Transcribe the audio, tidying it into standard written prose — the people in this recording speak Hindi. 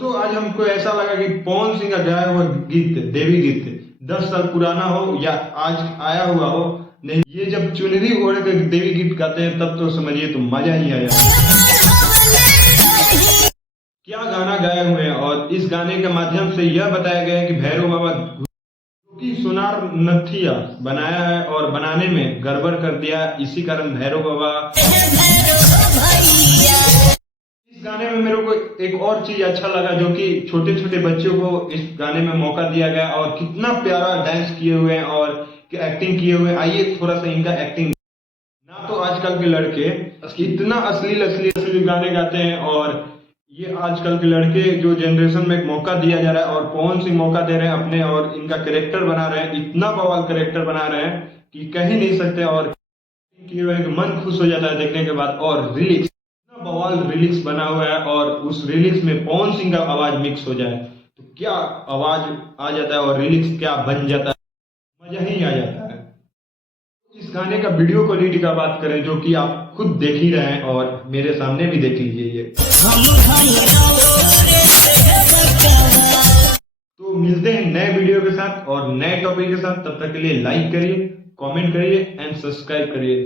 दोस्तों आज हमको ऐसा लगा कि पवन सिंह का गाया हुआ गीत देवी गीत 10 साल पुराना हो या आज आया हुआ हो, नहीं ये जब चुनरी ओढ़ कर देवी गीत गाते हैं तब तो समझिए तो मजा ही आ जाता है। क्या गाना गाए हुए हैं और इस गाने के माध्यम से यह बताया गया है कि भैरव बाबा की सोनार नथिया बनाया है और बनाने में गड़बड़ कर दिया, इसी कारण भैरव बाबा। इस गाने में मेरे को एक और चीज अच्छा लगा जो कि छोटे छोटे बच्चों को इस गाने में मौका दिया गया और कितना प्यारा डांस किए हुए हैं और एक्टिंग किए हुए हैं। आइए थोड़ा सा इनका एक्टिंग। ना तो आजकल के लड़के इतना अश्लील अश्लील अश्लील गाने गाते हैं और ये आजकल के लड़के जो जनरेशन में एक मौका दिया जा रहा है और पवन सिंह मौका दे रहे हैं अपने और इनका कैरेक्टर बना रहे हैं, इतना बवाल कैरेक्टर बना रहे हैं कि कह ही नहीं सकते और किए हुए मन खुश हो जाता है देखने के बाद। और रिलिक्स इतना बवाल रिलिक्स बना हुआ है और उस रिलिक्स में पवन सिंह का आवाज मिक्स हो जाए तो क्या आवाज आ जाता है और रिलिक्स क्या बन जाता है, मजा ही आ जाता है। इस गाने का वीडियो क्वालिटी का बात करें जो कि आप खुद देख ही रहे हैं और मेरे सामने भी देख लीजिए ये। तो मिलते हैं नए वीडियो के साथ और नए टॉपिक के साथ, तब तक के लिए लाइक करिए, कमेंट करिए एंड सब्सक्राइब करिए।